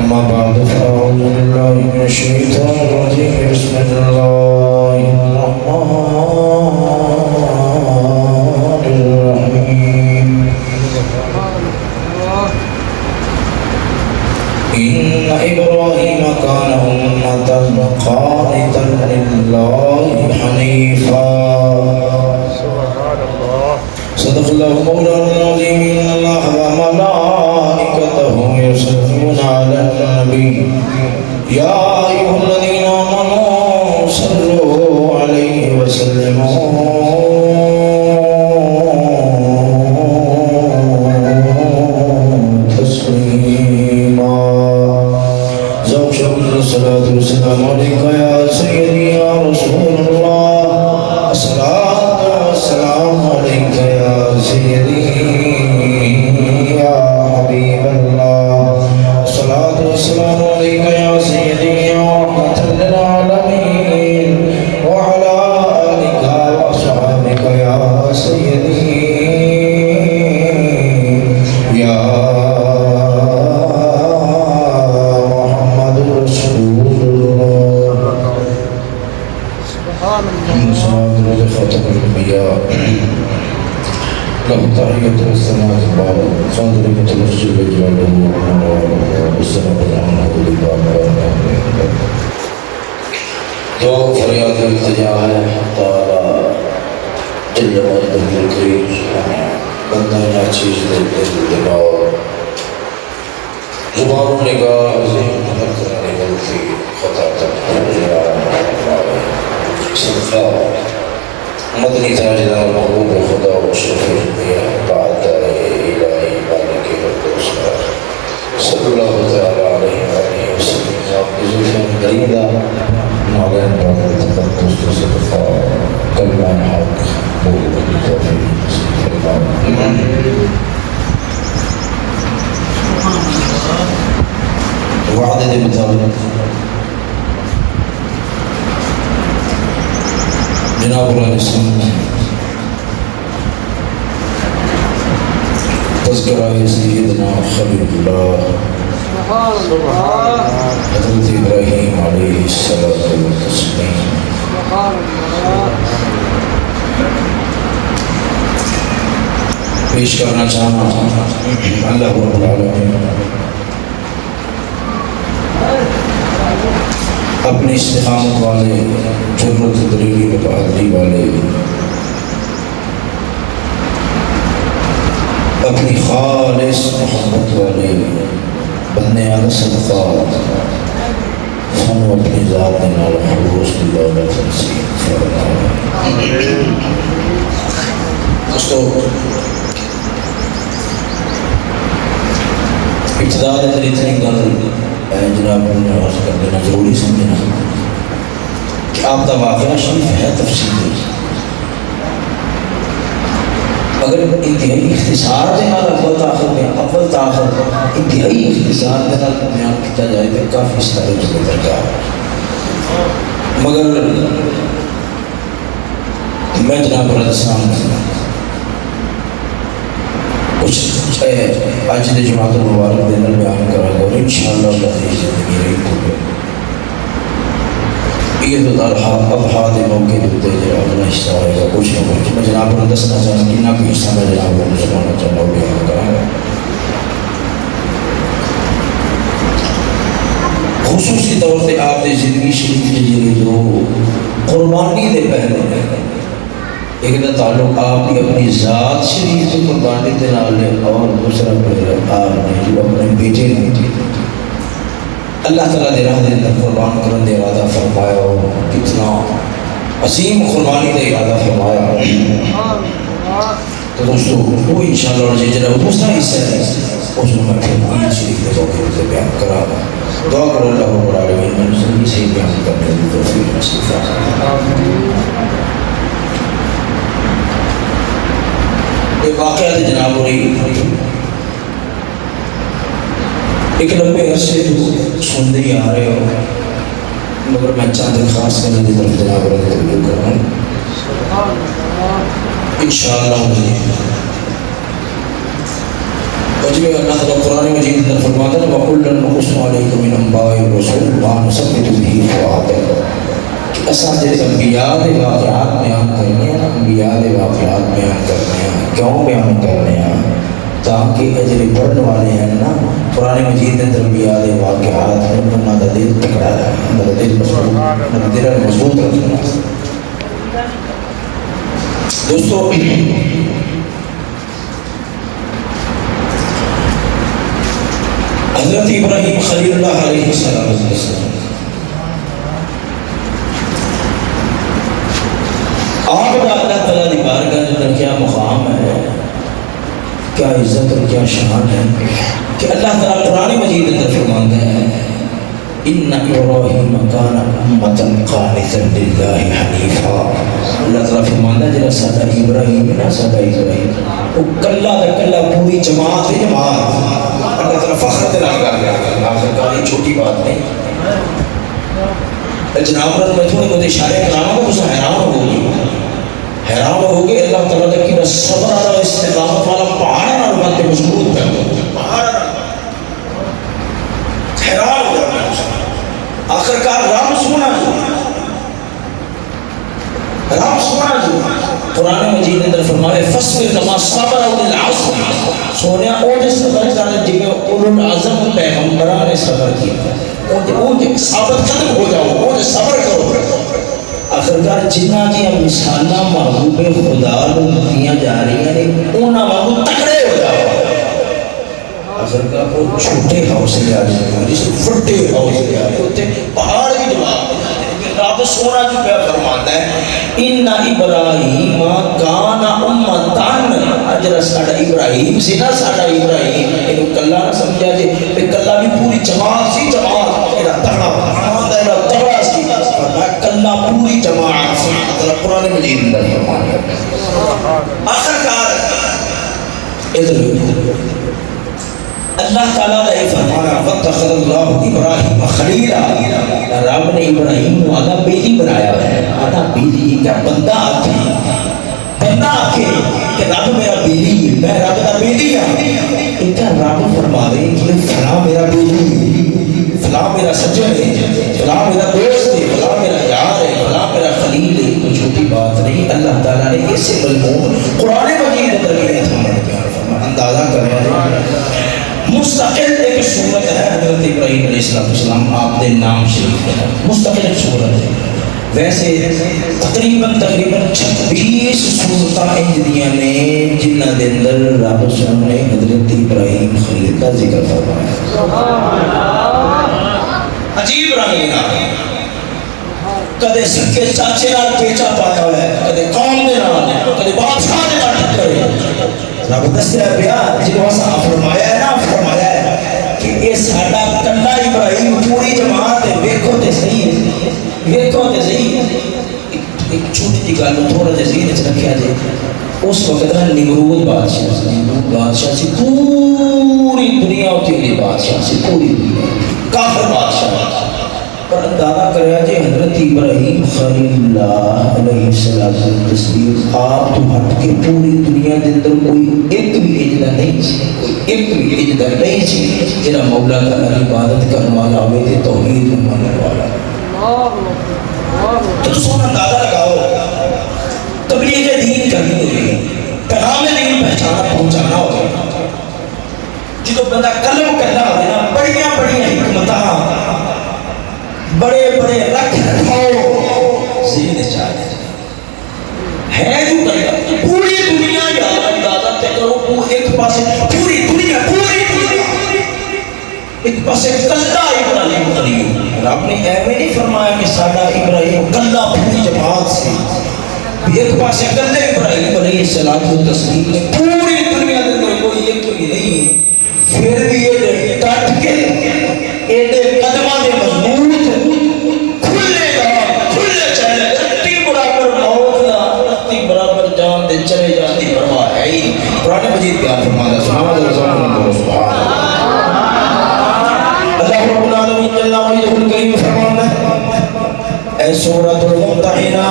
أما بعد فأعوذ بالله من الشيطان الرجيم بسم الله الرحمن الرحيم إن إبراهيم كان أمة قانتا لله حنيفا صدق الله مولانا العظيم إن الله وملائكته يصلون على النبي يا أيها الذين آمنوا صلوا عليه وسلموا تسليما ذوق شوق الصلاة والسلام عليك يا سيدي يا رسول الله الصلاة والسلام عليك يا سيدي يا حبيب الله الصلاة والسلام عليك يا سيدي يا رحمة للعالمين وعلى آلك وأصحابك يا سيدي يا محمد رسول الله سبحان الله صادر خاتم الأنبياء له تحية السماوات والأرض صادر متلفظ بجلاله والسلام عليه تو فریاد التجا ہے تعالی جل جلالہ الکریم بندہ نہ چیز دے دماغ زبان نگاہ عظیم ہر طرح غلطی خطا تک صدقہ مدنی تاجدار محبوب خدا و شفیع الانبیاء بعد الہی مالک القدس صلی اللہ تعالی علیہ وآلہ وسلم آپ کی زلفیں دریدہ نعلین بعد تقدس صدقہ کلمہ حق قبول کی توفیق وعدے دے مطابق جناب علیہ السلام تذکرہ سیدنا خلیل اللہ حضرت ابراہیم علیہ السلام پیش کرنا چاہنا اللہ رب العالمین اپنی استقامت والے جرت دلیری و بہادری والے اپنی خالص محبت والے بندے آن صدقہ سنو اپنی ذات نال حروس کی دولت نصیب فرمائے دوستو ابتدا دے اتنی گل جناب نے عرض کر دینا ضروری سمجھنا کہ آپ کا واقعہ شریف ہے تفصیل اگر انتہائی اختصار کے نال اول تاخر انتہائی اختصار کے نال بیان کیا جائے تو کافی سارے جگہ درکار مگر میں جناب علیہ السلام کچھ آج دے جماعت المبارک دے نال بیان کرا گا اور انشاءاللہ اللہ دی زندگی رہی تو عید الاضحیٰ دے موقع دے جو اپنا حصہ ہوئے گا کچھ نہ کچھ میں جناب کو دسنا چاہوں کہ نہ کوئی حصہ میں جناب کو سنانا چاہتا ہوں بیان کرا گا خصوصی طور پہ آپ دی زندگی شریف کے جو قربانی دے پہلے ایک دا تعلق آپ کی اپنی ذات شریف کی قربانی دے نال اور دوسرا پہلے آپ نے جو اپنے بیٹے نے اللہ تعالیٰ دے راہ دے اندر قربان کرن دے ارادہ فرمایا ہو کتنا عظیم قربانی دے ارادہ فرمایا تو دوستو وہ انشاءاللہ رضی جنہ دوسرا حصہ ہے اس میں میں پھر عید شریف کے توقع سے بیان کرا گا دعا کرو اللہ رب العالمین میں صحیح صحیح بیان کرنے کی توفیق نصیب ایک واقعہ تھا جناب ہوئی ایک لمبے عرصے جو سنتے ہی آ رہے ہو مگر میں چاند خاص کرنے کی طرف جناب رہے تبلیغ کر رہا ہوں انشاءاللہ وجہ اللہ تعالیٰ قرآن مجید میں فرماتا ہے وَقُلًا نَقُصُّ عَلَيْكَ مِنْ أَنْبَاءِ الرُّسُلِ مَا نُثَبِّتُ بِهِ فُؤَادَكَ کہ اساں جے انبیاء دے واقعات بیان کرنے ہیں، انبیاء دے واقعات بیان کرنے ہیں، کیوں بیان کرنے ہیں؟ تاکہ اجر پڑھنے والے ہیں نا قرآن مجید میں انبیاء دے واقعات انہاں دا دل تکڑا ہے، انہاں دا دل مضبوط رکھنا۔ دوستو حضرت ابراہیم خلیل اللہ علیہ السلام آپ کا اللہ تعالیٰ دی بارگاہ اندر کیا مقام ہے، کیا عزت اور کیا شان ہے کہ اللہ تعالیٰ قرآن مجید اندر فرماتا ہے ان ابراہیم کان امۃ قانتا للہ حنیفا۔ اللہ تعالیٰ فرماتا ہے جڑا ساڈا ابراہیم ہے نا، ساڈا ابراہیم وہ کلا دا کلا پوری جماعت ہے، جماعت اللہ تعالیٰ فخر دے نال کر رہا ہے، سرکار یہ چھوٹی بات نہیں۔ جناب میں تھوڑے بہت اشارے کراما تو اسے حیران ہو گئی، حیران ہو گئے اللہ تعالیٰ نے کہ صبر والا استقامت والا پہاڑ نہ بن کے مضبوط کر دو، پہاڑ حیران ہو گیا۔ آخرکار رب سونا جو قرآن مجید اندر فرمائے فصبر کما صبر اولو العزم، سونیا او جس صبر کرنے جنہیں اولو العزم پیغمبران نے صبر کیا، او جس صبر ختم ہو جاؤ، او جس صبر کرو۔ آخرکار جنہ جی مثالہ محبوب خدا دنیا جا رہی ہیں انہاں محبوب تکڑے ہو جاؤ۔ آخرکار وہ چھوٹے حوصلے آ جائے ہیں، جسے فٹے حوصلے آ جائے ہیں، پہاڑ بھی جواب رب سونا جو پہ فرماتا ہے ان ابراہیم کان امتان، اجر ساڑا ابراہیم سی نا، ساڑا ابراہیم انہوں کلا نہ سمجھا جے پہ کلا بھی پوری جماعت سی، جماعت ایرا تغڑا فرماتا ہے، ایرا تغڑا سی فرماتا کلا پوری جماعت سی، قرآن مجید اندر فرماتا ہے۔ آخرکار ادھر اللہ تعالیٰ نے فرمایا وَاتَّخَذَ اللَّهُ إِبْرَاهِيمَ خَلِيلًا، رب نے ابراہیم کو آدھا بیلی بنایا ہے۔ آدھا بیلی کیا بندہ آکھے، بندہ آکھے کہ رب میرا بیلی ہے، میں رب کا بیلی ہوں، ایک رب فرما رہے کہ فلاں میرا بیلی ہے، فلاں میرا سجن ہے، فلاں میرا دوست ہے، فلاں میرا یار ہے، فلاں میرا خلیل ہے، کوئی چھوٹی بات نہیں۔ اللہ تعالیٰ نے اسے مضمون قرآن مجید اندر کے اندازہ کر رہے ہیں۔ مستقل ایک صورت ہے حضرت ابراہیم علیہ السلام آپ دے نام شریف ہے، مستقل ایک صورت ہے۔ ویسے تقریباً 26 صورتاں انجدیاں نے جنہ دے اندر رب نے حضرت ابراہیم خلیل کا ذکر فرمایا۔ عجیب رنگ ہے، کدے سکے چاچے نال پیچا پایا ہوا ہے، کدے قوم دے نال، کدے بادشاہ دے نال ٹکر ہے۔ رب دسیا پیا جنہوں اساں فرمایا ہے نا، فرمایا ہے کہ یہ ساڈا کلا ابراہیم پوری جماعت ہے، ویکھو تے صحیح ہے، ویکھو تے صحیح ہے۔ ایک چھوٹی جی گل تھوڑا جہا ذہن وچ رکھیا جائے، اس وقت نا نمرود بادشاہ سی، پوری دنیا تے بادشاہ سی، پوری دنیا کافر بادشاہ۔ پر اندازہ کریا جی حضرت ابراہیم خلیل اللہ علیہ السلام تصویر آپ تو ہٹ کے پوری دنیا کے اندر کوئی ایک بھی اجدہ نہیں سی، کوئی ایک بھی اجدہ نہیں سی جنہا مولا کا عبادت کرنے والا ہوئے تھے، توحید ماننے والا۔ تو سونا اندازہ لگاؤ تبلیغ دین کرنی ہوگی، پیغام دین پہچانا پہنچانا ہوگی، جدو بندہ قلم کرنا ہوگی نا، بڑیاں بڑیاں حکمتاں، بڑے بڑے رکھ رکھاؤ ذہن چاہتے ہے جو کرتا پوری دنیا یار اندازہ تے کرو ایک پاسے پوری دنیا ایک پاسے کلا ابراہیم خلیل۔ رب نے ایویں نہیں فرمایا کہ ساڈا ابراہیم کلا پوری جماعت سے، ایک پاسے کلے ابراہیم علیہ السلام کو تسلیم نے پوری دنیا کے اندر کوئی ایک بھی نہیں، پھر بھی یہ ڈٹ کے ایڈے قدمہ دے مضبوط چلے جاتی پرواہ ہے ہی۔ قرآن مجید بیان فرماتا ہے سبحان اللہ سبحان اللہ اللہ رب العالمین جل وعلا الکریم فرماتا ہے اے سورۃ الممتحنہ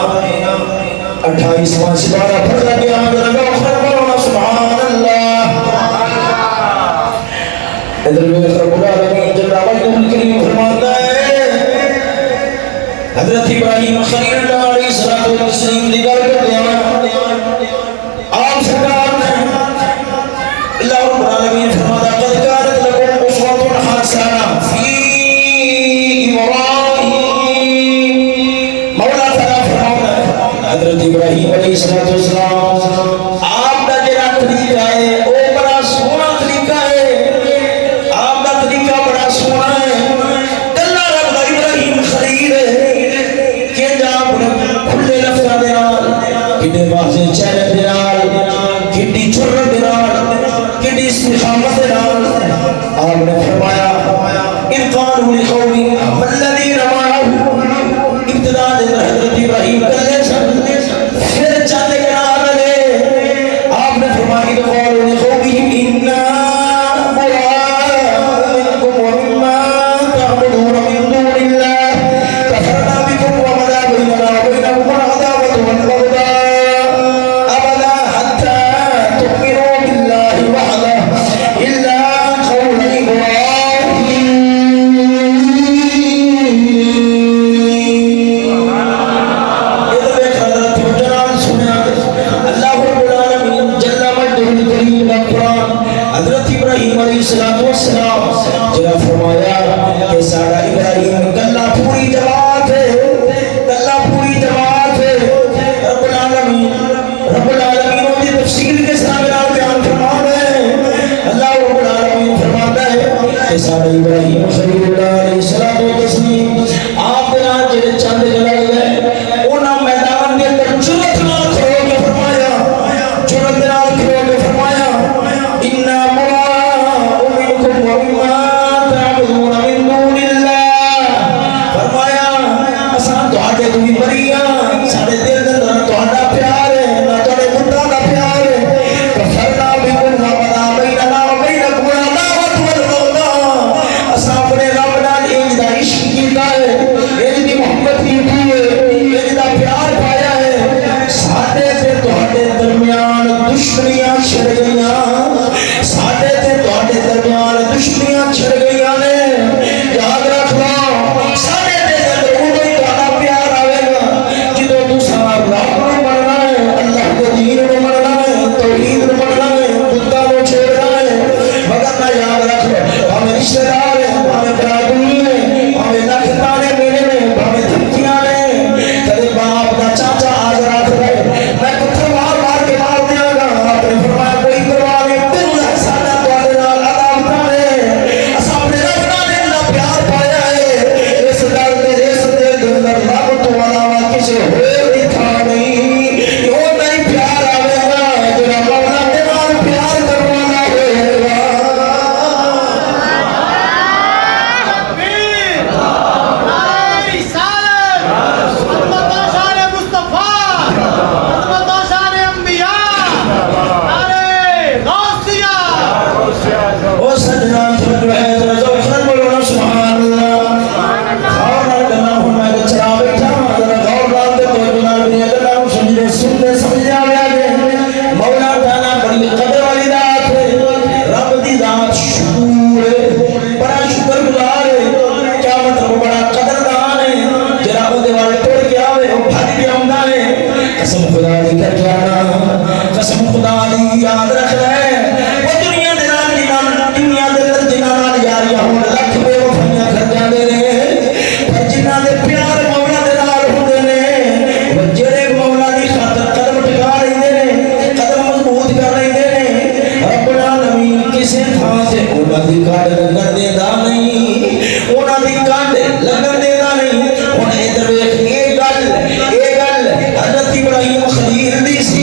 28واں سپارہ پڑھ لگے تسلیم کی گل کر دیا آپ سرکار نے اللہ رب العالمین فرماتا قد كانت لكم اسوة حسنة في ابراہیم مولا تعالی فرماتا حضرت ابراہیم علیہ السلام آپ کا جڑا طریقہ ہے وہ بڑا سونا طریقہ ہے آپ کا طریقہ بڑا سونا ہے اللہ رب ابراہیم خلیل کہ جاب کھلے لفظاں دے نال کڈے واضح چہرے دے نال کڈی جرأت دے نال کڈی استقامت دے نال آپ نے فرمایا اذ قالوا لقومهم والذين معه ابتداء حضرت ابراہیم کلے سن پھر چاہتے کہ آپ نے فرمایا کہ قالوا لقومهم إنا براء منكم ومما تعبدون من دون الله كفرنا بكم وبدا بيننا وبينكم العداوة والبغضاء أبدا حتى تؤمنوا بالله وحده إلا قول إبراهيم حضرت ابراہیم علیہ السلام جنہا فرمایا کہ سارا ابراہیم کلہ پوری جماعت ہے کلہ پوری جماعت ہے رب العالمین ہوتی تفصیل کے سامنے بیان فرمانا ہے اللہ رب العالمین فرماتا ہے کہ سارا ابراہیم خلیل اللہ علیہ السلام آپ دے نال جڑے چند جلال گئے انہاں میدان دے اندر جرأت نال کھڑو کے فرمایا جرأت نال کھڑو کے فرمایا اِنَّا بُرَاءُ مِنْكُمْ وَمِمَّا تَعْبُدُونَ مِن دُونِ اللَّهِ فرمایا اساں تہاڈے تو بھی بریاں ساڈے دل دے اندر تہاڈا پیار ہے نہ تہاڈے بتاں دا پیار ہے کفرنا بکم وبدا بیننا وبینکم العداوۃ والبغضاء اساں اپنے رب نال انج دا عشق کیتا ہے انج دی محبت کیتی ہے انج دا پیار پایا ہے ساڈے تے تہاڈے درمیان دشمنیاں چھڑ گئیاں ساڈے تے تہاڈے درمیان دشمنیاں چھڑ گئیاں نے یاد رکھ لو ساڈے تے اندر اودوں ہی تہاڈا پیار آوے گا جدوں تساں رب نوں مننا ہے اللہ دے دین نوں مننا ہے توحید نوں مننا ہے بتاں نوں چھوڑنا ہے مگر نہ یاد رکھ لو ہمیں رشتہ دار ہیں ہمیں برادری ہے ہمیں نختانے میرے نے ہمیں دھمکیاں نے کدے باپ دا چاچا آج رات رہے میں پتھر مار مار کے مار دیاں گا آپ نے فرمایا کوئی پرواہ نہیں دل ہے ساڈا تواڈے نال عداوتاں نے اساں اپنے رب نال انہاں پیار پایا ہے اس گل تے اس دل دے اندر رب تو علاوہ کسے ہور دی تھاں نہیں او نہیں پیار آوے گا جڑا مولا دے نال پیار کرن والا ہوئے گا او سجنا جو ہے ذرا ذوق سے بولو نا سبحان اللہ غور نال کرنا ہن میں چلا بیٹھا ذرا غور نال تے تو نال دی گلاں نوں سمجھے سننے سمجھ آویا جے مولا تعالی بڑی قدر والی ذات ہے رب دی ذات شکور ہے بڑا شکر گزار ہے کیا مطلب بڑا قدردان ہے جڑا او دے وال ٹر کے آوے او بھج کے آوندا ہے قسم خدا دی کر جانا قسم خدا دی یاد رکھ لے او دنیا دے نال دنیا دے اندر جنہاں نال یاریاں ہون لکھ بے وفائیاں کر جاندے نے پر جنہاں دے پیار مولا دے نال ہوندے نے او جڑے مولا دی خاطر قدم ٹکا لیندے نے قدم مضبوط کر لیندے نے رب العالمین کسے تھاں تے انہاں دی کاڈ لگن دیندا نہیں انہاں دی کاڈ لگن دیندا نہیں ہن ادھر ویکھ اے گل حضرت ابراہیم خلیل دی سی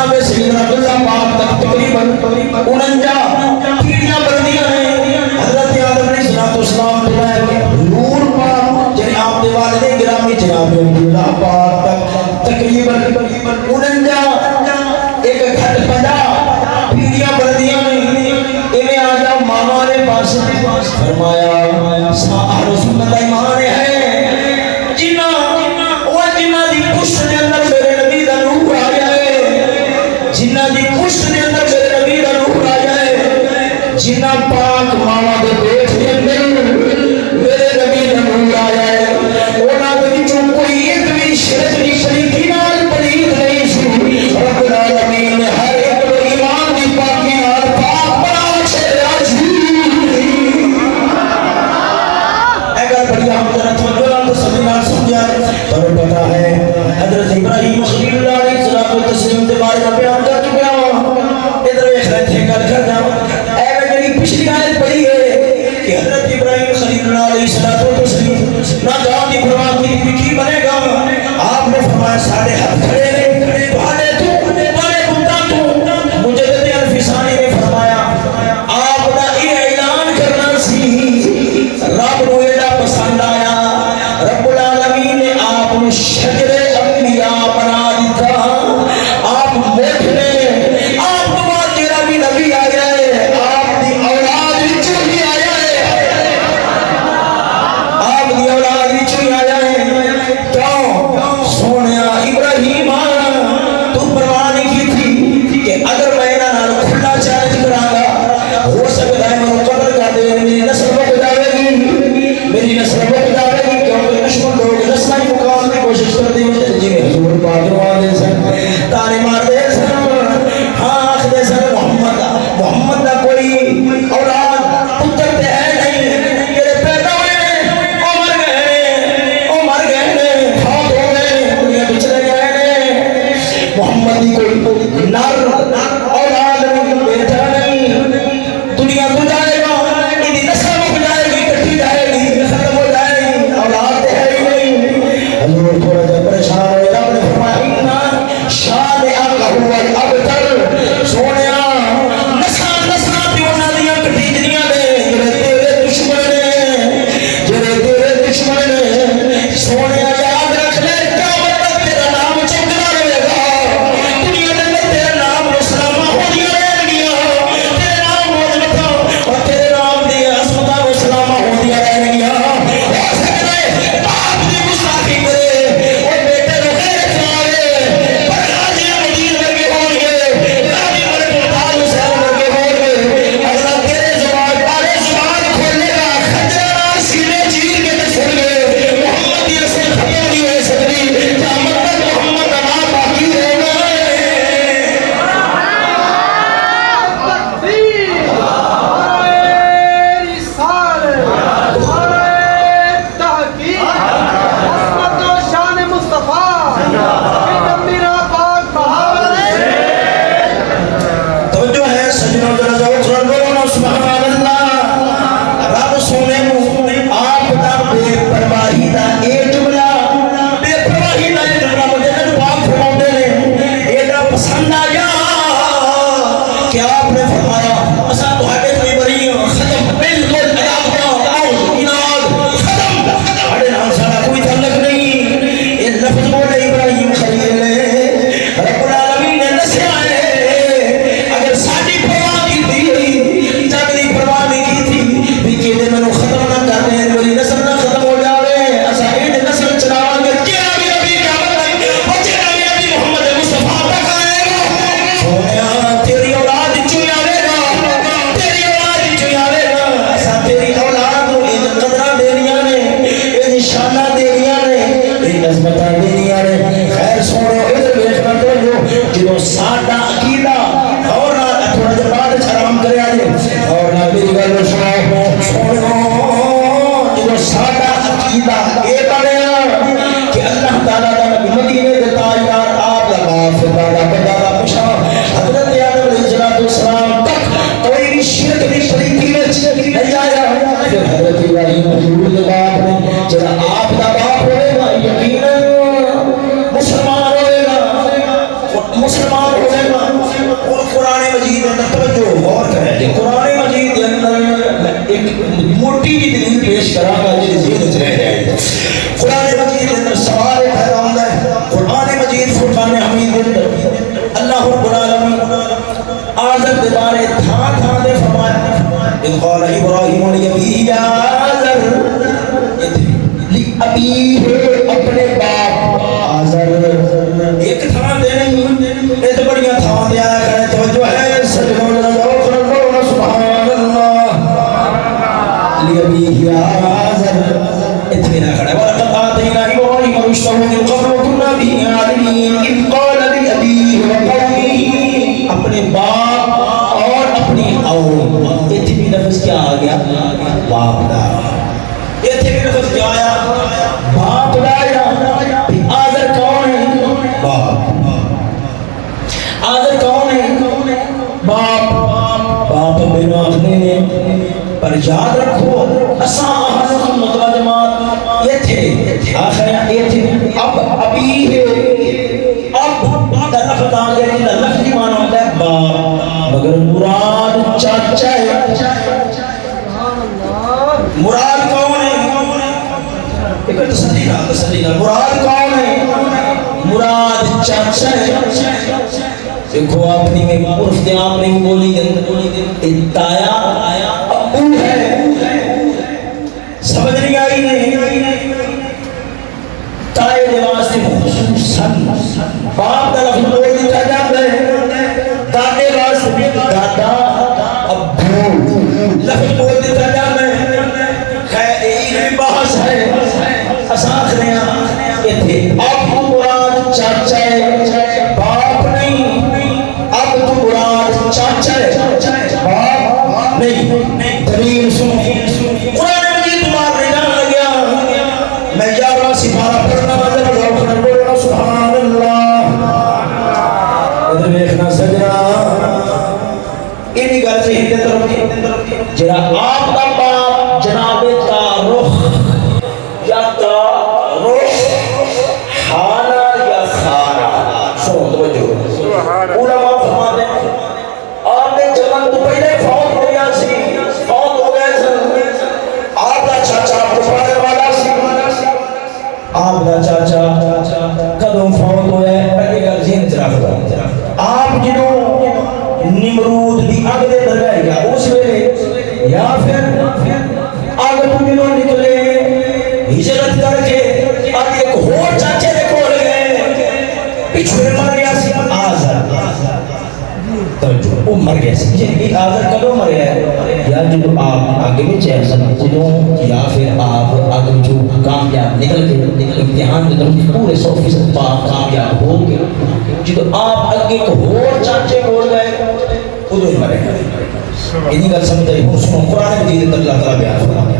جناب سیدنا عبداللہ پاک تک تقریباً 49 پیڑیاں بلدیاں ہیں. حضرت آدم علیہ السلام دعا ہے کہ نور پاک جنہیں آپ دے والد گرامی جناب عبداللہ پاک تک تقریباً 49 ایک گھٹ 50 پیڑیاں بلدیاں ہیں. انہیں آجا ماما نے پاس فرمایا ساہر سنت ایمان ہے جنہ دی پشت دے اندر میرے نبی دا نور آیا ہے, جنہ دی پشت دے اندر میرے نبی دا نور آیا ہے, جنہ پاک ماما دے پیٹ دے اندر میرے نبی دا نور آیا ہے. اونا دے وچوں کوئی ایک بھی شرک نہیں پلیتی نال پلید نہیں سی. رب العالمین نے ہر ایک کو ایمان دی پاکی نال پاک بنا چھڑیا جی. اگر بڑی ہم ذرا توجہ نال تسلی نال سمجھا تو پتہ ہے حضرت ابراہیم خلیل اللہ علیہ السلام و تسلیم کے بارے میں بیان کر چکا ہوں. ادھر ایک رہتے گل کر جاؤں اے میں میری پچھلی آیت پڑھی ہے کہ حضرت ابراہیم خلیل اللہ علیہ السلام و تسلیم نہ جان کی پرواہ کی کی بنے گا. آپ نے فرمایا سارے ہاتھ کھڑے ہیں تمہارے بندہ تو مجدد الفسانی نے فرمایا آپ دا یہ اعلان کرنا سی رب کو ایڈا پسند آیا رب العالمین نے آپ کو شجر انبیاء بنا دیتا. آپ مٹھ نے آپ کو بعد جیرا بھی نبی آیا ہے آپ دی اولاد وچوں بھی آیا ہے, آپ دی اولاد وچوں بھی آیا ہے. کیوں سونیا ابراہیم تو پرواہ نہیں کی تھی کہ اگر میں انہاں نال کھلا چیلنج کراں گا ہو سکتا ہے میں قدر کر دے میری نسل بک جاوے گی, میری نسل بک جاوے گی کیونکہ دشمن لوگ نسل کی مقام کی کوشش کرتے ہیں جی حضور پاک روان دے سن تانے مار دے سن ہاں آخ دے سن محمد دا کوئی اولاد پتر تے ہے نہیں کہ پیدا ہوئے ہیں او مر گئے ہیں فوت ہو گئے دنیا تو چلے گئے ہیں. محمد دی کوئی نر اولاد نہیں بیٹا نہیں دنیا تو جائے گا انہی نسل مک جائے گی کٹی جائے گی ختم ہو جائے گی اولاد تے ہے ہی نہیں. حضور تھوڑا جا پریشان ہوئے رب نے فرمایا شان اقہو الابتر سونیا نسل تی انہاں دیاں کٹی جنیاں نے جڑے تیرے دشمن نے سونیا یاد رکھ لے قیامت تک تیرا نام چمکدا رہے گا. دنیا دے اندر تیرا نام نو سلاماں ہوندیاں رہن گیاں, تیرے نام عظمتاں اور تیرے نام دی عظمتاں نو سلاماں ہوندیاں رہن گیاں. ہو سکدا ہے باپ دی گستاخی کرے اور بیٹے نو غیرت لاوے پر غازی مدین ورگے ہون گے غازی ملک ممتاز حسین ورگے ہون گے. اگلا تیرے زبان بارے زبان کھولے گا خنجر نال سینے چیر کے تے سن گے محمد دی رسول ختم نہیں ہوئے سکتی قیامت تک محمد کا نام باقی رہے گا. توجہ ہے سجنوں ذرا ذوق سے بولو نا سبحان اللہ. رب سونے نو آپ دا بے پرواہی دا اے جملہ بے پرواہی دا اے جملہ مجھے نو پاک فرماتے نے ایڈا پسند آیا کہ آپ نے فرمایا اساں تہاڈے کوئی بری ختم بالکل ادا کرو اناد ختم ہاڈے نال ساڈا کوئی تعلق نہیں. یہ لفظ بولے ابراہیم خلیل نے رب العالمین نے دسیا ہے اگر ساڈی پرواہ کیتی جگ دی پرواہ نہیں کیتی بھی کدے مینوں ختم نہ کر دے میری نسل نہ ختم ہو جاوے اساں اے نسل چلاواں گے جیڑا بھی نبی قیامت تک اور جیڑا بھی نبی محمد مصطفیٰ تک آئے گا. سونیا تیری اولاد چوں آوے چھوٹی جی دلیل پیش کرا گا جی ذہن وچ رہ جائے قرآن مجید کے اندر سوال پیدا ہوندا ہے قرآن مجید فرقان حمید کے اندر اللہ رب العالمین آزر دے بارے تھا تھا دے فرمایا اذ قال ابراہیم لأبیہ آزر لأبیہ اپنے باپ آزر ایک تھا دے نہیں یہ تو بڑیاں تھا دے آیا کرے توجہ ہے سجنوں نے سبحان اللہ لأبیہ آزر اتنا کھڑا وَلَقَدْ آتَيْنَا إِبْرَاهِيمَ رُشْدَهُ مِنْ قَبْلُ وَكُنَّا بِهِ عَالِمِينَ إِذْ قَالَ لِأَبِيهِ وَقَوْمِهِ اپنے باپ اور اپنی قوم اتنی بھی لفظ کیا آ گیا باپ دا اتنی بھی لفظ کیا آیا باپ لایا آذر کون ہے باپ آذر کون ہے باپ باپ بے آخنے نے پر یاد رکھو اساں اہل متوجمات یہ تھے آخر یہ تھے اب ابھی ہے اب در لفظ آگے جنہا لفظ کی معنی ہوتا ہے باپ مگر مراد چاچا ہے مراد کون ہے ایک تسلی نہ مراد کون ہے مراد چاچا ہے دیکھو اپنی میں عرف دے آپ نے بولی تایا ابو ہے سمجھ نہیں آئی نہیں تائے دے واسطے خصوصاً باپ دا لفظ بول دیتا جاتا ہے دادے واسطے دادا ابو لفظ بول دیتا جاتا ہے خیر ایک بحث ہے اساخنے یہ تھے اب مراد چاچا ہے باپ نہیں اب تو مراد چاچا ہے باپ نہیں دلیل سنو قرآن مجید تمہارے جان لگیا میں جارہ سپارہ پڑھنا وزر ذوقنا بولنا سبحان اللہ ادھر بیخنا سجنا انہی گھر سے ہی دے طرف جرا آپ کا باپ جناب تارخ یا تارخ خانہ یا خانہ سنو توجہ علماء فرماتے ہیں آپ نے جوان تو پہلے فوت ہو گیا سی فوت ہو گئے سن آپ کا چاچا پڑھنے والا سی آپ کا چاچا قدم فوت ہوئے پہلے کا ذہن رکھ دو آپ جنہوں نمرود دی آگ دے در گئے گا اس ویلے یا پھر آگ تو جنہوں نکلے ہجرت کر کے اب ایک اور چاچے دے کھول گئے پچھوڑے مر گیا سی آزر وہ مر گیا سی جنہی آزر کدوں مر گیا یا جو آپ آگے میں چہزن کدوں یا پھر آپ آگے جو کامیاب نکل کے امتحان میں طرف پورے 100% کامیاب ہو گئے جو آپ آگے کو اور چاچے بول گئے کدوں مر گئے انہی گل سمجھ رہی ہوں سنو قرآن مجید اللہ تعالیٰ بیان فرمایا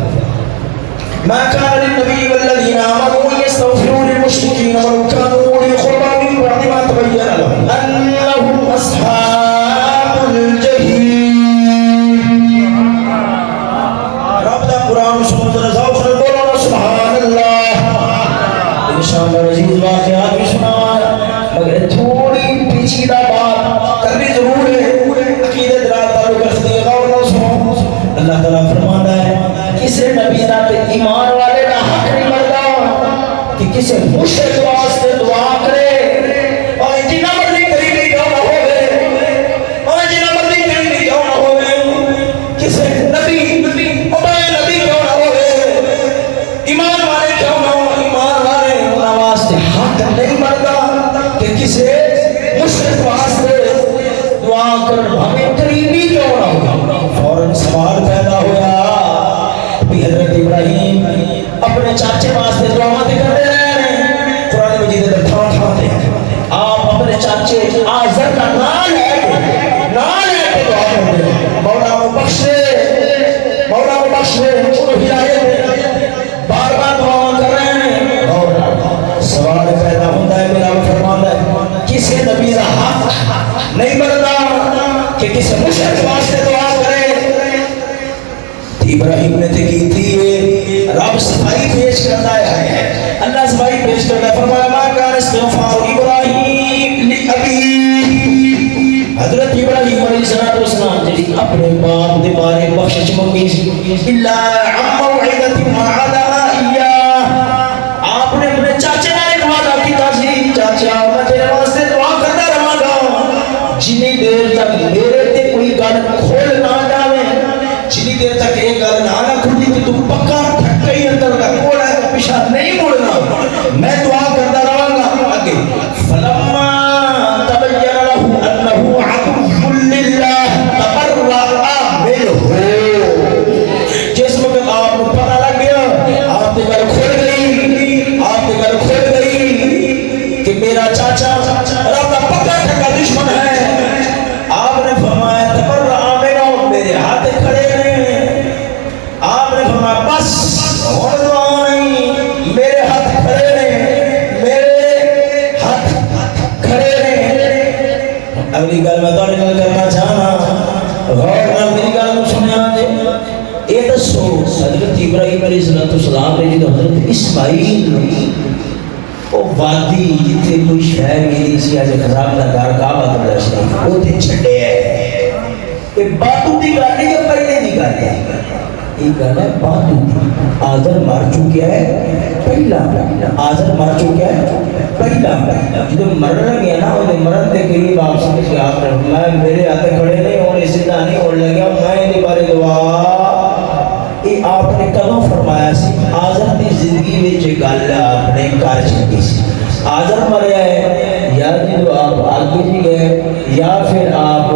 ما كان للنبي والذين آمنوا يستغفرون للمشركين ولو كانوا أولي قربى من بعد ما تبين لهم أنهم أصحاب الجحيم رب دا قرآن سنو ذوق بولو سبحان اللہ انشاءاللہ عزیز واقعات بھی سنا مگر تھوڑی پیچیدہ بات کرنی ضرور ہے عقیدت رات تعلق رکھتی ہے غور سنو اللہ تعالیٰ فرماتا ہے کسی نبی نہ ایمان والے نہ حق نہیں مردا کہ کسی مشرک واسطے دعا کرے اور جنہ مرضی قریبی کیوں نہ ہوئے اور جنہ مرضی قریبی کیوں نہ ہوئے کسی نبی نبی کیوں نہ ہوئے ایمان والے کیوں نہ ہو ایمان والے انہاں واسطے حق نہیں مردا کہ کسی مشرک واسطے دعا کر ہمیں قریبی کیوں نہ ہو فوراً سوال پیدا ہوا حضرت ابراہیم اپنے چاچے واسطے دعا تے کرتے رہے قرآن مجید میں تھا تھا آپ اپنے چاچے آزر کا نام لے کے دعا کرتے ہیں مولا کو بخش دے انہوں ہدایت بار بار دعا کر رہے ہیں اور سوال پیدا ہوتا ہے میرا فرماتا ہے کسی نبی کا حق نہیں بنتا کہ کسی مشرک واسطے دعا کرے ابراہیم نے کی تھی رب صفائی پیش کرتا ہے اللہ صفائی پیش کرتا ہے فرمایا ما کان استغفار ابراہیم لأبی حضرت ابراہیم علیہ السلام جی اپنے باپ دے بارے بخشش منگی الا عمر دیر تک میرے تے کوئی گل کھول نہ جاوے جنی دیر تک یہ گل نہ کھلی کہ تو پکا ٹھکا ہی اندر کا کوڑا ہے پیچھے نہیں مڑنا میں دعا کرتا رہا گا آگے فلما تبین له انه عدو لله تبرأ منه جس وقت آپ کو پتہ لگ گیا آپ کی گل کھل گئی کہ میرا چاچا رب کا پکا ٹھکا دشمن ہے آپ نے فرمایا تبرأ منه میرے ہاتھ کھڑے ہیں آپ نے فرمایا بس اور دعا نہیں میرے ہاتھ کھڑے ہیں اگلی گل میں تو نکل کرنا چاہنا غور نال میری گل کو سنیا جی یہ دسو حضرت ابراہیم علیہ السلام نے جب حضرت اسماعیل وہ وادی جتنے کوئی شہر نہیں سی اج خراب دا گھر کعبہ دا شریف اوتے چھڈے ہے یہ باتوں دی گل نہیں ہے پہلے دی گل ہے یہ گل ہے باتوں دی آزر مر چکا ہے پہلا آزر مر چکا ہے پہلا جب مرنا گیا نا وہ مرن کے قریب آپ سمجھ کے آپ نے میں میرے ہاتھ کھڑے نہیں ہونے سیدھا نہیں ہونے لگا میں ان بارے دعا یہ آپ نے کدوں فرمایا سی آزر کی زندگی میں گل آپ نے کر چکی سی آزر مریا ہے یا جب آپ آگے بھی گئے یا پھر آپ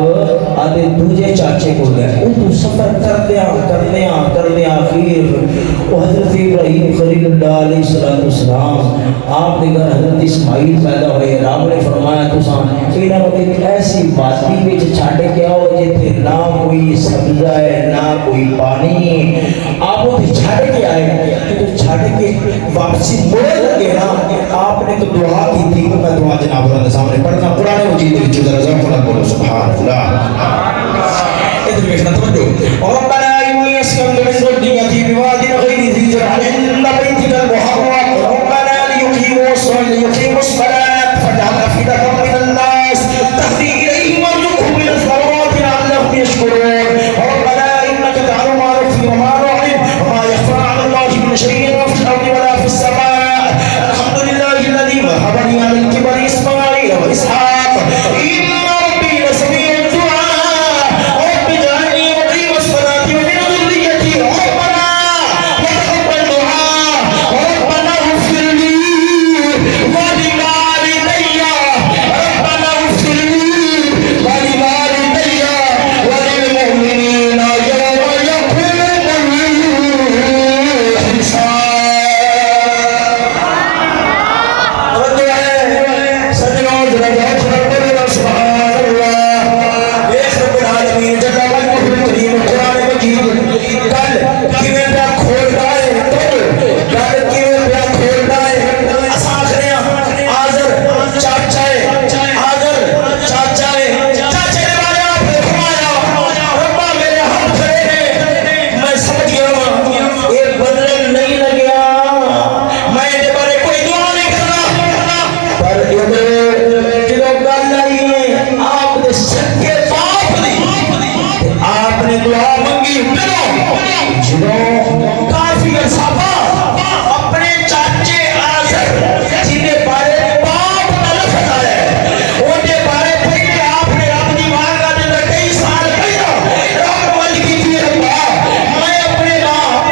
آدھے دوجے چاچے کو گئے ان تو سفر کرتے آخر وہ حضرت ابراہیم خلیل اللہ علیہ السلام آپ نے گھر حضرت اسماعیل پیدا ہوئے رب نے فرمایا تسان انہاں کو ایک ایسی وادی وچ چھڈ کے آؤ جتھے نہ کوئی سبزہ ہے نہ کوئی پانی آپ وہ چھڈ کے آئے تو چھڈ کے واپسی موڑ لگے نا آپ نے تو دعا کی تھی میں دعا جناب اللہ سامنے پڑھنا قرآن مجید وچ ذرا فلا بولو سبحان اللہ ادھر دیکھنا توجہ ربنا انی اسکنت من ذریتی بواد غیر ذی زرع عند بیتک المحرم ربنا ليقيموا الصلاة فاجعل أفئدة من الناس تهدي إليهم وارزقهم من الثمرات لعلهم يشكرون ربنا إنك تعلم ما نخفي وما نعلن وما يخفى على الله من شيء في الأرض ولا في السماء الحمد لله الذي وهب لي على الكبر إسماعيل وإسحاق إن ربي لسميع الدعاء رب اجعلني مقيم الصلاة ومن ذريتي ربنا وتقبل دعاء ربنا اغفر لي ولوالدي ربنا اغفر لي ولوالدي وللمؤمنين يوم يقوم الحساب توجہ ہے سجنوں ذرا غور سے پڑھو سبحان اللہ دیکھ رب العالمین جل وجلہ الکریم قرآن مجید کل کیویں پیا کھولدا ہے کل کیویں پیا کھولدا ہے اساں آخرے آزر چاچا ہے آزر چاچا ہے چاچے نے بارے آپ نے فرمایا ربا میرے ہاتھ کھڑے ہیں میں سمجھ گیا یہ بدلن نہیں لگیا میں ان بارے کوئی دعا نہیں کرنا پر جب گل آئی ہے آپ نے سکے باپ دی آپ نے دعا منگی جنہوں کافی صحابہ اپنے چاچے آزر جنہیں بارے باپ کا لفظ آیا ہے انہیں بارے پہلے آپ نے رب دی بارگاہ دے اندر کئی سال پہلا رب والی کی تھی ربا میں اپنے باپ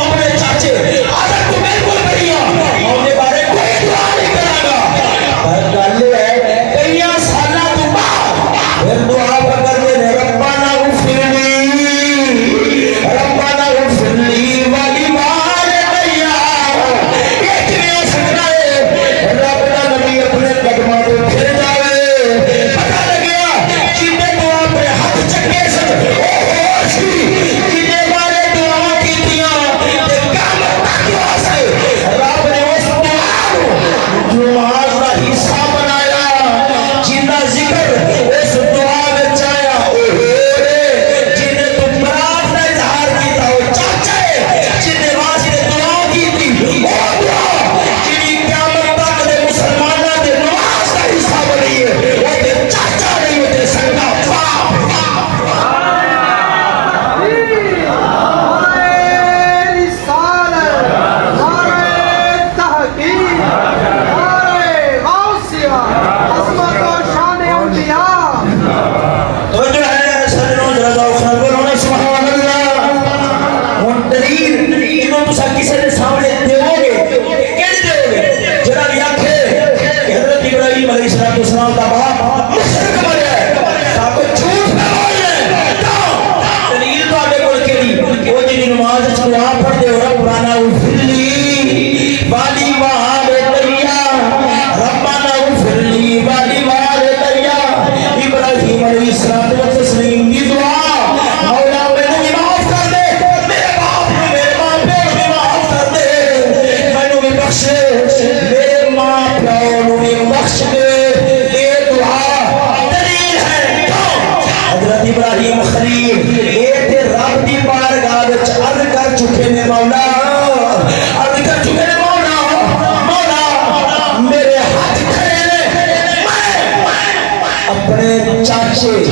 اپنے چاچے آزر کو بالکل بڑھیا انہیں بارے کوئی دعا نہیں کرا گا پر گل ہے کئی سالہ تو بعد پھر دعا کر دے ربنا اغفر لي ربنا اغفر لي ولوالدي اتنے سجدہ ہے رب دا نبی اپنے قدموں تے پھر جاوے پتہ لگیا جنے دعا پہ ہاتھ چکے سن او ہوش جنے بارے دعا کیتیاں تے قیامت تک واسطے رب نے اس دعا کو جو نماز دا حصہ بنایا جنہ ذکر اس دعا وچ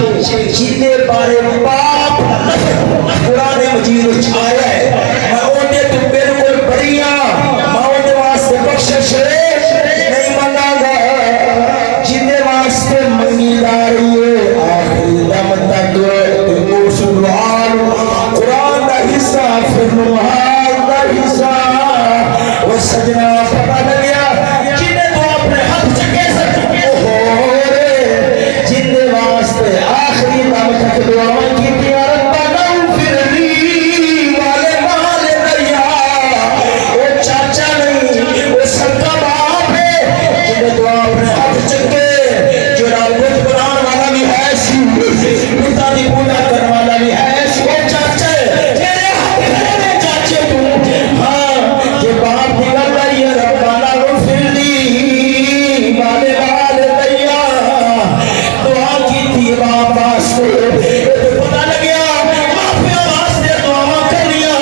چاچے جیتے بارے باپ قرآن مجید چھایا ہے میں اوٹے تو بالکل بڑھیا میں اوٹے واسطے بخشش نہیں منگا گا جیتے واسطے منگی داری ہے آخری دم تک تو سنوار قرآن دا حصہ پھر نوحال دا حصہ وہ سجنہ پتہ لگیا جنہیں تو اپنے ہاتھ چکے سکتے ہو رے جنہیں واسطے آخری دم تک دعا کی تھی ربنا اغفر لی والے مال دریا وہ چاچا نہیں وہ سب کا باپ ہے جنہیں تو اپنے ہاتھ چکے جو رابط قرآن والا بھی ہے سی پتا دی پوجا کرنے والا بھی ہے وہ چاچا ہے میرے ہاتھ میں چاچے تو ہاں جو باپ دی گل ہے ربنا اغفر لی والے مال دریا دعا کی تھی باپ واسطے پتا لگیا مافیا واسطے دعا کر لیا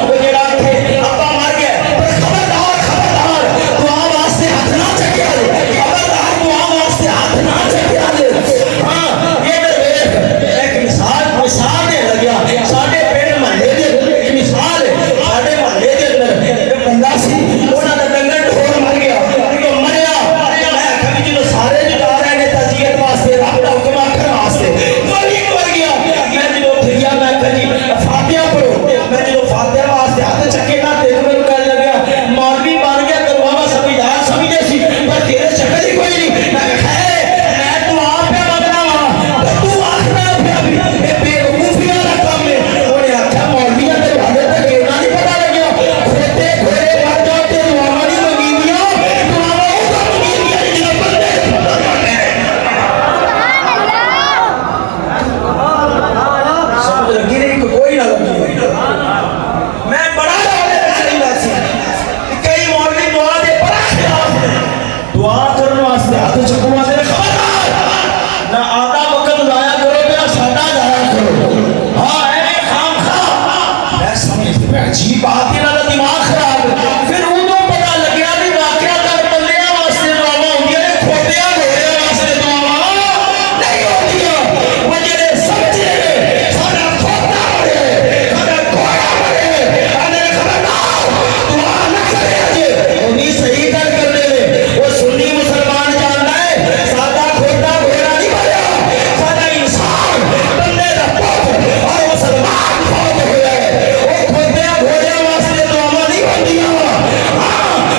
وہ جڑا تھے ابا مر گیا پر خبردار دعا واسطے ہاتھ نہ چکیا خبردار دعا واسطے ہاتھ نہ چکیا ہاں یہ ایک مثال دے لگیا ساڈے پنڈ محلے دے ایک مثال ہے ساڈے محلے دے اندر ایک بندہ سی انہاں دا ڈنگر ڈھور مر گیا جو مریا میں کبھی جدوں سارے جا رہے نے تعزیت واسطے رب دا حکم آخر واسطے مری مر گیا میں جدوں اٹھ گیا میں کبھی فاتحہ پڑھو میں جدوں فاتحہ واسطے ہاتھ چکے نہ تے میں کہنے لگا مولوی بن گیا تو بابا سمجھدار سمجھے سی پر تیرے شکل ہی کوئی نہیں میں خیر میں تو آپ پہ بدلا ہوا تو آخنا پہ ابھی یہ بے وقوفی والا کام ہے انہیں آخیا مولویاں تے والے تک اینا نہیں پتا لگیا کھوتے گھوڑے مر جاتے دعا نہیں منگی دیا دعا وہ منگی دیا جنہوں بندے پتا کرنے سمجھ لگی نہیں کہ کوئی نہ لگی میں بڑا دعوے پچھلی لاسی کئی مولوی دعا دے بڑا خلاف ہے دعا کرنے واسطے ہاتھ چکوا دے خبردار نہ آدھا وقت ضائع کرو گے نہ ساڈا ضائع کرو ہاں اے خام خواہ میں سمجھتے میں عجیب بات ہے نہ دماغ خراب پھر ادھوں پتا لگیا بھی واقعہ در بندیاں واسطے دعا ہوندیاں نے کھوتیاں گھوڑیاں واسطے دعا نہیں ہوندیاں وہ جڑے سمجھے نے ساڈا کھوتا مرے ساڈا گھوڑا مرے انے خبردار دعا نہ کرے اجے انہی صحیح گل کرنے نے وہ سنی مسلمان جاندا ہے ساڈا کھوتا گھوڑا نہیں مریا ساڈا انسان بندے دا پوت اور مسلمان فوت ہویا ہے وہ کھوتیاں گھوڑیاں واسطے دعا نہیں ہوندیاں ہاں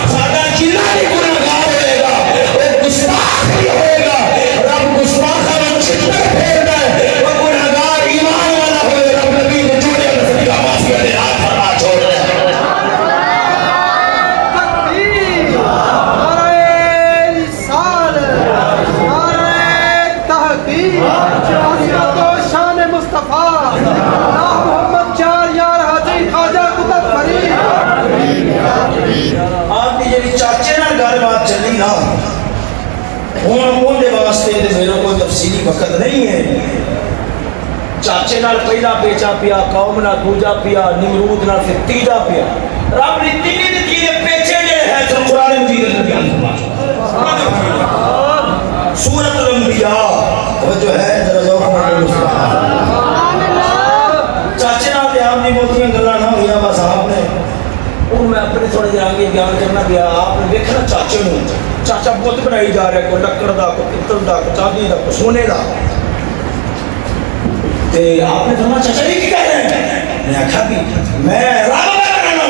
ساڈا جنہ بھی گنہگار ہوئے گا وہ گستاخ بھی ہوئے گا رب گستاخاں نوں چھتر پھیردا ہے وہ گنہگار ایمان والا ہوئے رب نبی نے جوڑے صدقہ معافی دے ہاتھ فرما چھوڑ دے تکبیر نعرہ رسالت نعرہ تحقیق عظمت و شان مصطفیٰ لا محمد چار یار حاجی خواجہ قطب فرید آپ کی جڑی چاچے نال گل بات چلی نا ہن اون دے واسطے تے میرے کوئی تفصیلی وقت نہیں ہے چاچے نال پہلا پیچا پیا قوم نال دوجا پیا نمرود نال پھر تیجا پیا رب نے تینی دے چیزے پیچے جڑے ہیں تو قرآن مجید اندر بیان فرما سورۃ الانبیاء وہ جو ہے ذرا ذوق محمد مصطفیٰ چاچے نال تے آپ دی موتیاں گلاں نہ ہوئیاں بس آپ نے ان میں اپنے تھوڑے جہاں آگے بیان کرنا گیا آپ نے دیکھنا چاچے نوں چاچا بت بنائی جا رہا ہے کوئی لکڑ دا کوئی پتل دا کوئی چاندی دا کوئی سونے دا تے آپ نے فرمایا چاچا جی کی کہہ رہے ہیں میں آکھا بھی میں رب پہ بنانا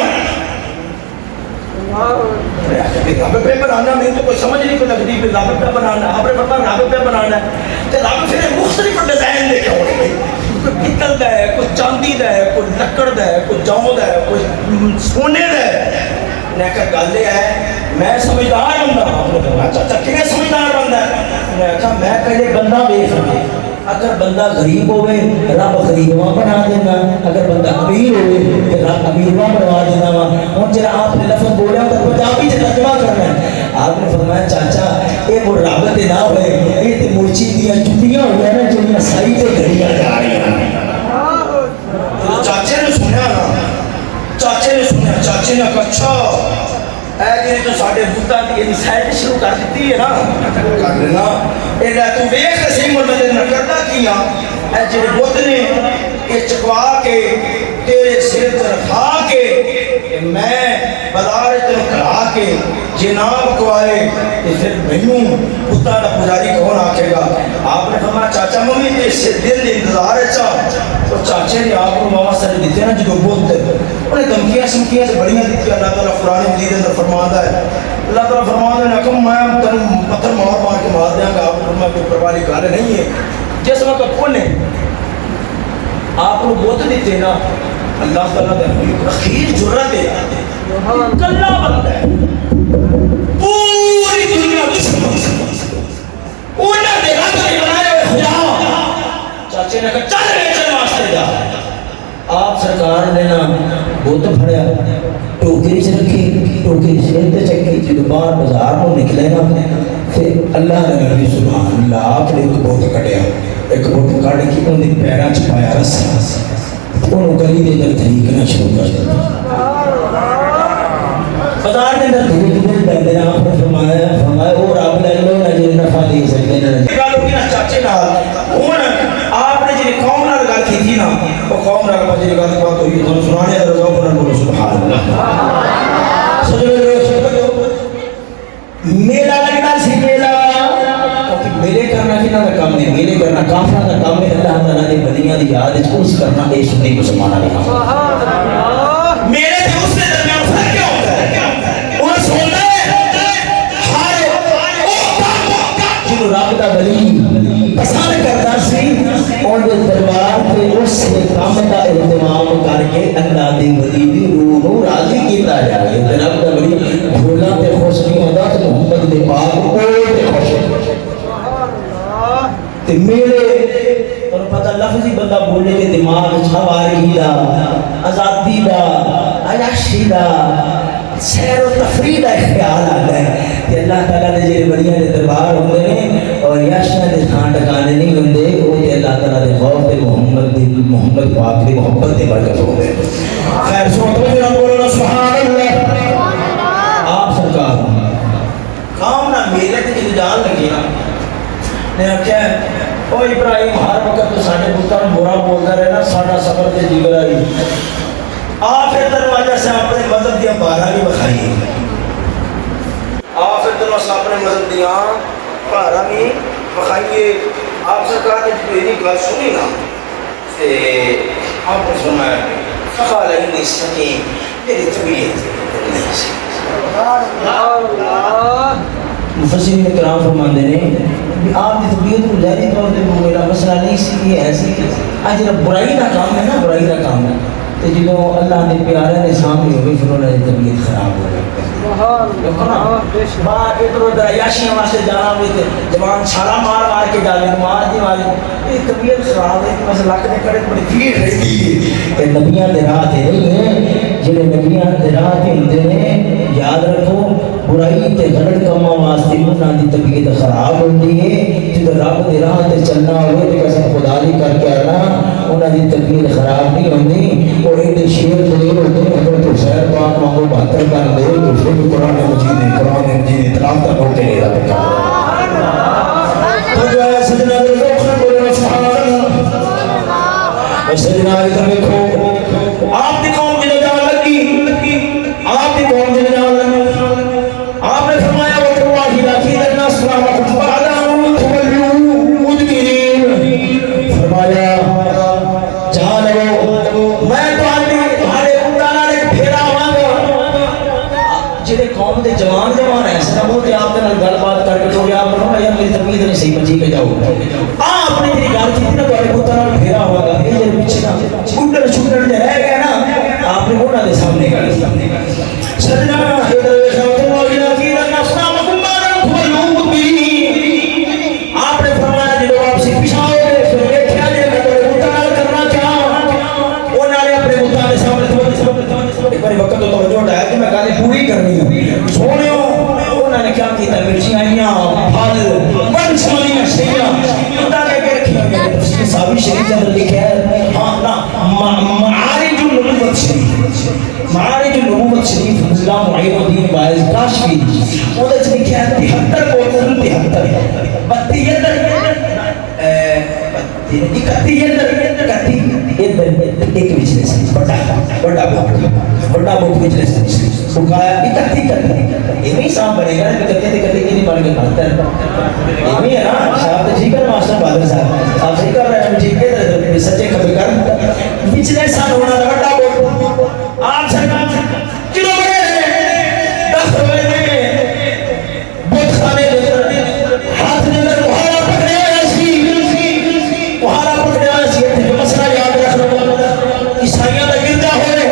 رب پہ بنانا میں تو کوئی سمجھ نہیں کوئی لگتی پہ رب پہ بنانا آپ نے فرمایا رب پہ بنانا ہے تے رب پھر مختلف ڈیزائن دے کے ہونے کوئی پتل دا ہے کوئی چاندی دا ہے کوئی لکڑ دا ہے کوئی جو دا ہے کوئی سونے دا ہے نے کہا گل یہ ہے میں سمجھدار بندہ آپ نے فرمایا چاچا کیویں سمجھدار بندہ ہے نے کہا میں پہلے بندہ ویکھ لوں اگر بندہ غریب ہوئے رب غریباں بنا دینا اگر بندہ امیر ہوئے تو رب امیراں بنوا دینا وا ہن جڑا آپ نے لفظ بولیا تو پنجابی چ ترجمہ کرنا ہے آپ نے فرمایا چاچا یہ وہ رب تے نہ ہوئے یہ تے مرچی دیاں جُتیاں ہوئیاں نے جڑیاں سائی تے گھڑیاں جا رہی ہیں چاچے نے سنیا نا چاچے نے سنیا چاچے نے کہا اچھا اے جی تو ساڈے بوتاں دی یہ سائٹ شروع کر دیتی ہے نا کر لینا ایڈا تو ویکھ تے صحیح مر میں کردا کی ہاں اے جڑے بت نے یہ چکوا کے تیرے سر تے رکھا کے میں بازار تے کھلا کے جناب کوائے تے پھر مینوں بوتاں دا پجاری کون آکھے گا آپ نے فرمایا چاچا ممی تے اس دل دے انتظار ہے تو چاچے نے آپ کو ماما سر دیتے نا جو بہت انہیں دھمکیاں سمکیاں سے بڑیاں دیتی اللہ تعالیٰ قرآن مجید اندر فرماتا ہے اللہ تعالیٰ فرماتا ہے کہ میں تنوں پتھر مار مار کے مار دیاں گا آپ کو میں کوئی پرواہ گل نہیں ہے جس وقت انہیں آپ کو بہت دیتے نا اللہ تعالیٰ نے اخیر جرت ہے کلہ بندہ ہے پوری دنیا دشمن انہیں دے رب نے بنائے ہوئے خدا چاچے نے کہا چل بیچے واسطے جا آپ سرکار نے نا بہت پھڑیا ٹوکری سے رکھی ٹوکری سے تے چکی جب باہر بازار کو نکلے نا پھر اللہ نے نبی سبحان اللہ آپ نے ایک بہت کٹیا ایک بہت کٹ کے ان کے پیراں چ پایا رسا انہوں گلی دے اندر طریقنا شروع کر دیا بازار کے اندر دھوپ دھوپ بیٹھے آپ نے فرمایا وہ رب لے لو نہ جو نفع دے سکتے گل ہوگی نا چاچے نال ہن آپ نے جی قوم نال گل کی تھی نا وہ قوم نال جی گل بات ہوئی تو سنانے دا رضا پر بولو سبحان اللہ سجدو میلا لگنا سی میلا میلے کرنا کنا دا کام نہیں میلے کرنا کافراں دا کام ہے اللہ تعالی دی بندیاں دی یاد وچ اس کرنا اے سنی مسلماناں دا کام سبحان اللہ میرے تے اس دے درمیان فرق کیا ہوتا ہے وہ سنتا ہے ہر او کام جو رب دا ولی پسند کرتا سی اور دے دربار تے اس کام دا اہتمام کر کے اللہ دی ولی دی روح نو راضی کیتا جائے تے رب دا ولی بھولا تے خوش نہیں ہوندا تے محمد دے پاک او تے خوش تے میرے اور پتہ لفظی بندہ بولے کے دماغ چھواری دا آزادی دا عیاشی دا سیر و تفریح دا خیال آتا ہے کہ اللہ تعالیٰ نے جڑے بڑیاں دے دربار ہوندے نے اور عیاشیاں دے تھان ٹکانے نہیں ہوندے وہ تے اللہ تعالیٰ دے خوف تے محمد پاک دی محبت تے برکت ہوندے خیر سو تو جناب بولو سبحان اللہ آپ سرکار کام نہ میلے تے جے جان لگی نا نے کیا او ابراہیم ہر وقت تو ساڈے پتر برا بولدا رہنا ساڈا صبر تے جگر آئی آپ دروازہ سے اپنے مذہب دیا بارہ بھی بکھائیے آپ دروازہ سے اپنے مذہب دیا بارہ بھی بکھائیے آپ سرکار نے میری گل سنی نا تے آپ نے فرمایا فقال انی سقیم میری طبیعت نہیں سی مفسرین کرام فرماندے نے آپ کی طبیعت کو ظاہری طور پہ میرا مسئلہ نہیں سی کہ ایسی آج جب برائی کا کام ہے نا برائی کا کام ہے تو جب اللہ نے پیارے نے سامنے ہوئے پھر انہوں نے طبیعت خراب ہو گئی باہر ایک رو عیاشیاں واسطے جانا ہوئے تھے جوان چھالا مار مار کے ڈالے مار دی والے یہ طبیعت خراب ہے بس لک دے کڑے بڑی بھیڑ رہتی ہے کہ نبیاں دے راہ تے نہیں ہے جڑے نبیاں دے راہ تے ہوندے نے یاد رکھو برائی تے غلط کاماں واسطے انہاں دی طبیعت خراب ہوندی ہے جے رب دے راہ تے چلنا ہوئے تے قسم خدا دی کر کے آنا انہاں دی طبیعت خراب نہیں ہوندی اور ایڈے شیر دلیر ہوتے ہیں حضرت حسین پاک مانگو 72 کر دے تو پھر قرآن مجید تلاوت ہوتے نہیں رہتا تو جو ہے سجنہ دل کو اپنے بولے سبحان اللہ سجنہ ادھر دیکھو آپ کی قوم جنہیں جان لگی آپ کی قوم جنہیں جان لگی آپ نے فرمایا وَتَوَّاهِ لَكِي لَنَا سُلَامَكُمْ بَعْدَهُ تُوَلِّيُّ مُدْبِرِينَ فرمایا جان لو میں تمہارے پتانا نے پھیرا ہوں جنہیں قوم دے جوان ہیں سر وہ تے آپ نے گل بات کر کے تو آپ فرمایا یار میری طبیعت نہیں صحیح بچی کے جاؤ اپنی تیری گل کی تھی نا تمہارے پتانا نے پھیرا ہوگا یہ پیچھے نہ اکٹھی ایک بزنس بڑا بزنس بکایا اکٹھی ایویں صاحب بنے گا کتے نہیں بن کے کھاتا ہے ایویں ہے نا صاحب تو ٹھیک ہے ماسٹر بہادر صاحب آپ صحیح کر رہے ہیں ٹھیک ہے سچے کبھی کر بزنس سال ہونا بڑا آپ سرکار کلو بڑے 10 روپے میں بہت کھانے ہاتھ نے کوہارا پکڑیا سی مسئلہ یاد رکھنا عیسائیوں کا گرجا ہوئے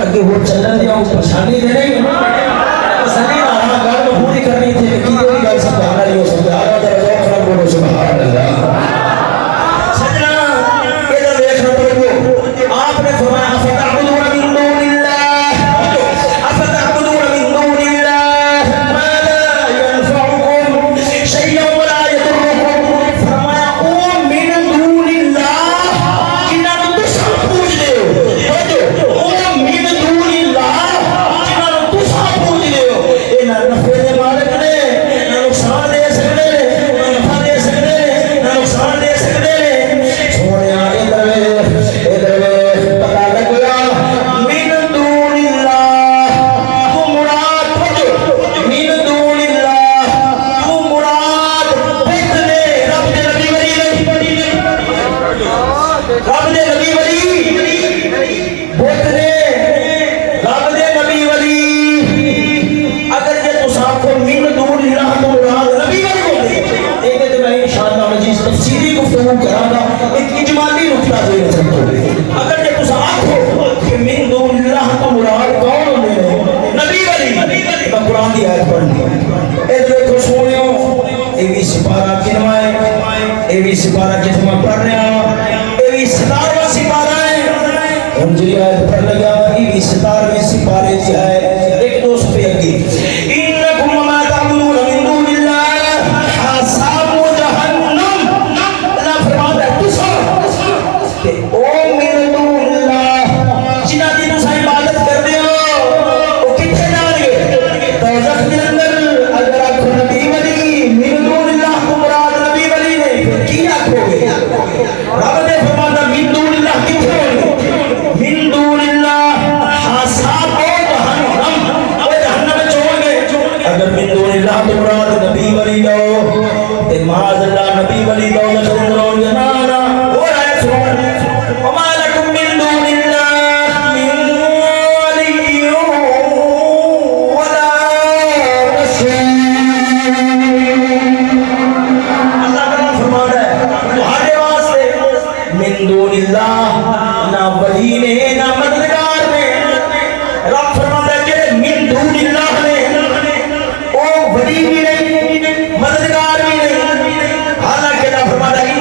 اگے وہ چلن دیا پریشانی دے نہیں سنی نہ گل پوری کرنی تھی کہ کی گل سمجھانا نہیں ہو سکتا آ ذرا ذوق نہ بولو سبحان اللہ سجنا ادھر دیکھنا تو آپ نے فرمایا فتعبدون من دون اللہ افتعبدون من دون اللہ ما لا ينفعكم شيئا ولا يضركم فرمایا او من دون اللہ جنہاں نوں تساں پوجدے ہو او من دون اللہ جنہاں نوں تساں پوجدے ہو انہاں نفع دے مالک نے نہ نقصان دے سکدے نہ نفع دے سکدے نہ نقصان دے سکدے سونیا ادھر پتہ لگ گیا من دون اللہ تو مراد من دون اللہ تو مراد بت نے رب دے نبی ولی رب دے نبی ولی بت نے رب دے نبی ولی اگر جے تساں آکھو من دون اللہ تو مراد نبی ولی ہوندے ایک تے میں انشاءاللہ مجید تفصیلی گفتگو کراں گا ایک اجمالی نقطہ دے سکتا اگر جے تساں آکھو کہ من دون اللہ تو مراد کون ہوندے نے نبی ولی میں قرآن دی آیت پڑھنی اے دیکھو سونیو اے بھی سپارہ کنواں ہے اے بھی سپارہ جس میں پڑھ رہے ہیں اے بھی 17واں سپارہ ہے ہن جی آیت پڑھ لگا اے بھی 17ویں سپارے دی ہے ایک دو صفحے اگے انکم ما تعبدون من دون اللہ حساب جہنم اللہ فرماتا ہے تساں تے او من دون اللہ جنہاں دی تساں عبادت کردے ہو او کتھے جان گے دوزخ دے اندر اگر آکھو نبی ولی من دون اللہ تو مراد نبی ولی نے پھر کی آکھو گے رب نے فرماتا من دون اللہ کتھے ہوگے من دون اللہ حساب جہنم او جہنم میں چھوڑ گئے اگر من دون اللہ تو مراد نبی ولی لو تے معاذ اللہ نبی ولی لو لکھن رو جنانا اور آیت سنو وما لکم من دون اللہ من ولی ولا رسول اللہ تعالیٰ فرماتا ہے تمہارے واسطے من دون اللہ نہ ولی نے نہ مددگار نے رب فرماتا ہے کہ من دون اللہ نے او ولی بھی نہیں مددگار بھی نہیں حالانکہ اللہ فرماتا ہے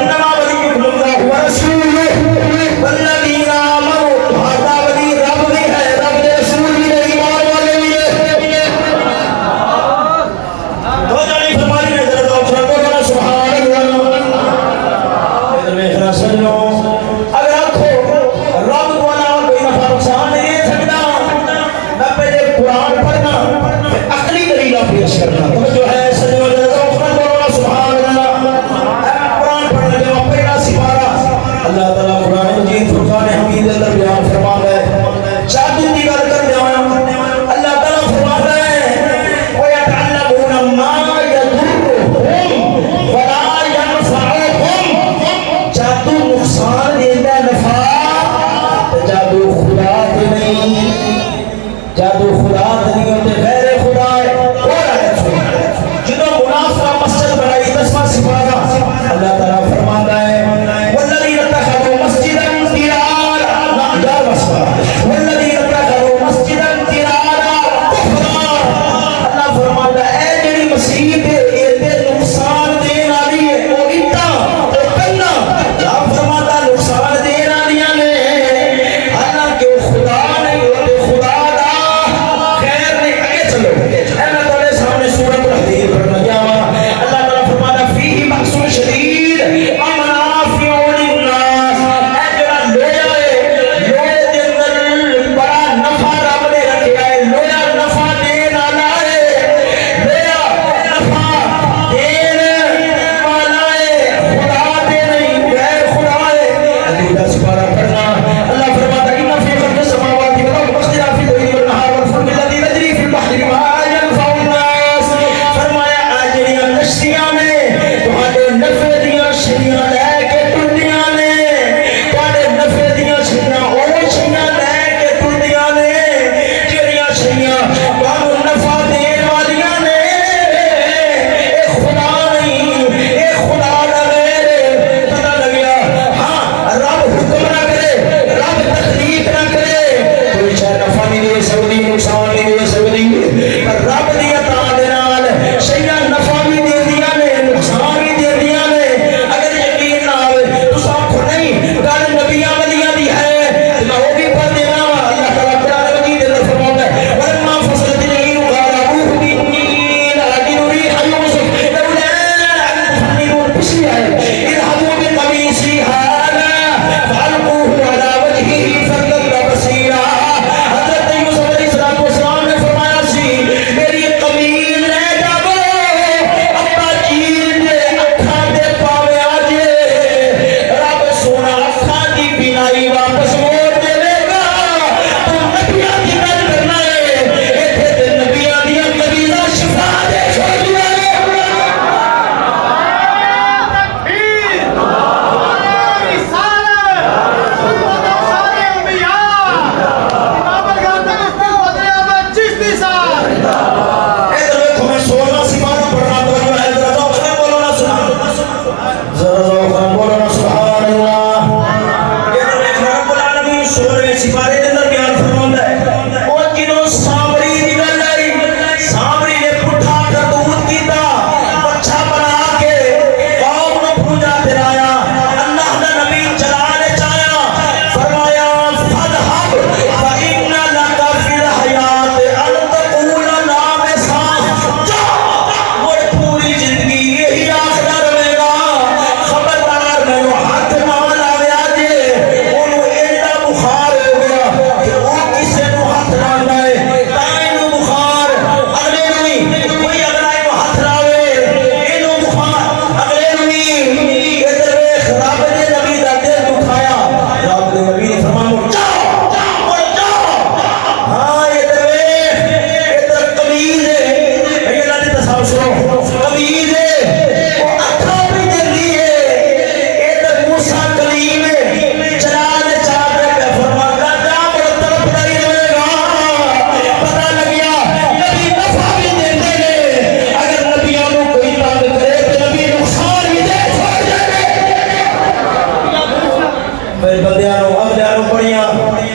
بندیاں نو اگلیاں نو پڑیاں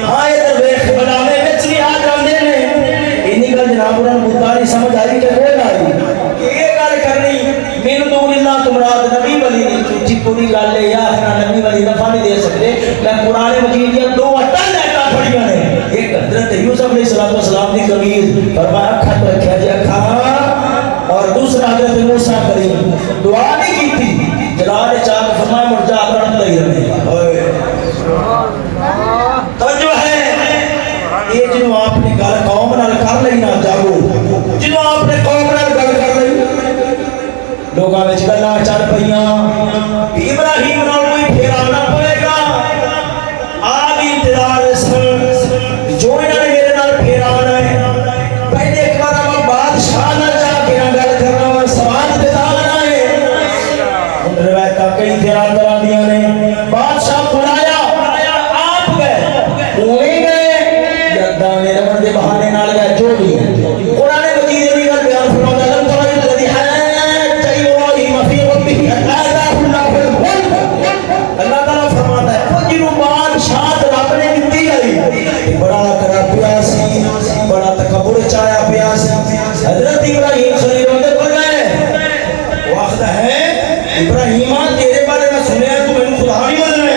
ہاں ادھر ویکھ بناوے وچ بھی آ جاندے نے اینی گل جناب انہاں نوں بتاری سمجھ آئی کہ کوئی نہ آئی یہ گل کرنی من دون اللہ تمراد نبی ولی نہیں جھوٹی پوری گل ہے یا اپنا نبی ولی نفع نہیں دے سکتے میں قرآن مجید دیا دو اٹل ایٹا پڑھیاں نے ایک حضرت یوسف علیہ السلام کی قمیض فرمایا کھٹ رکھا جی اکھا اور دوسرا حضرت موسیٰ کریم دعا نہیں کی تھی جلال چاک فرمایا مرجع کرن لئی رہے توجہ ہے یہ جنہوں آپ نے گل قوم نال کر لئی نہ جاگو جنہوں آپ نے قوم نال گل کر لئی لوگاں وچ گلاں چل پئیاں ابراہیم نال کوئی پھیرا نہ پئے گا آپ انتظار سن جو انہاں نے میرے نال پھیرا ہونا ہے پہلے ایک بار میں بادشاہ نال جا کے گل کرنا وا سوال دیتا ہونا ہے ان روایتاں کئی طرح دیاں نے بادشاہ بلایا آپ گئے اوے گئے یا دانے رمن دے بہانے نال گئے جو بھی ہے قرآن مجید دی گل بیان فرماتا ہے اللہ تعالیٰ فرماتا ہے وہ جنہوں بادشاہ رب نے دتی آئی بڑا کرا پیا سی بڑا تکبر چایا پیا سی حضرت ابراہیم خلیل اندر پر گئے وہ آخر ہے ابراہیم تیرے بارے میں سنیا تو میں خدا نہیں ماننا ہے